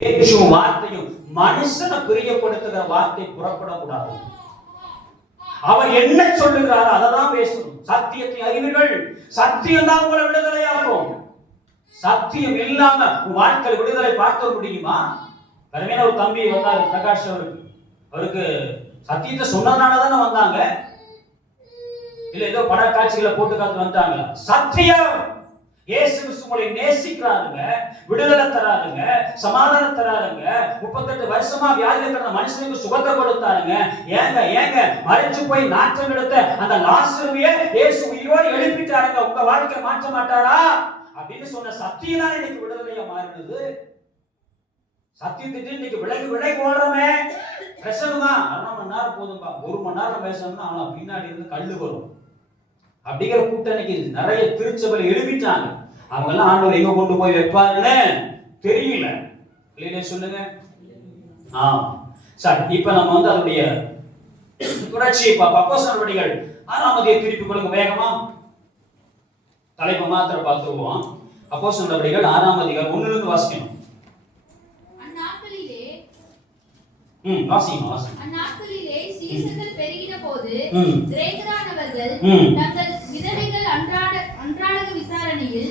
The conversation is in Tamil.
பேச்சும் வார்த்தையும் மனுஷனை பிரியப்படுத்துகிற வார்த்தை புறப்படக்கூடாது. அவர் என்ன சொல்லுகிறாரோ அதை தான் பேசணும். சத்தியத்தை அறிவீர்கள், சத்தியம் தான் உங்களை விடுதலையாகும். சத்தியம் இல்லாம உன் வாழ்க்கையில் விடுதலை பார்க்க முடியுமா? கருமையான ஒரு தம்பி வந்தாரு, பிரகாஷ் அவருக்கு சத்தியத்தை சொன்னதுனால தானே வந்தாங்க, இல்ல ஏதோ பட காட்சிகளை போட்டு காத்து வந்தாங்களா? சத்தியம். இயேசு கிறிஸ்து உங்களை நேசிக்கிறாருங்க, விடுதலை தராருங்க, சமாதானம் தராருங்க. 38 வருஷமா வியாதியில கிடந்த மனுஷனுக்கு சுகத்தை கொடுத்தாருங்க. ஏங்க மறைச்சு போய் நாற்றம் எடுத்த அந்த லாசருவையே இயேசு உயிரோடு எழுப்பிட்டாருங்க. உங்க வாழ்க்கை மாற்ற மாட்டாரா அப்படின்னு சொன்ன சத்தியம் தான் இன்னைக்கு விடுதலையா மாறினது. சத்தியத்துக்கு இன்னைக்கு விலகி ஓடுறோமே. பிரசங்கமா 1/2 மணி நேரம் போதும்பா, 1 மணி நேரம் பேசணும்னா அவன் பின்னாடி இருந்து கல்லு வரும் அப்படிங்கிற கூட்டணிக்கு நிறைய திருச்சபையில எழுப்பிட்டாங்க. அவங்க எல்லாம் ஆண்டவர் எங்க கொண்டு போய் வைப்பாருன்னு தெரியல. இல்லையே சொல்லுங்க. சரி, இப்ப நம்ம வந்து அதனுடைய தொடர்ச்சியை அப்போஸ்தலர் நடவடிக்கைகள் 6ஆம் அதிகாரம் திருப்பி கொடுங்க வேகமா. தலைப்பு மாத்திரம் பார்த்துருவோம். அப்போஸ்தலர் நடவடிக்கைகள் 6ஆம் அதிகாரம் 1ல இருந்து வாசிக்கணும். அந்நாட்களிலே சீசர்கள் பெருகின போது கிரேக்கரானவர்கள் தங்கள் விதவைகள் அன்றாட விசாரணையில்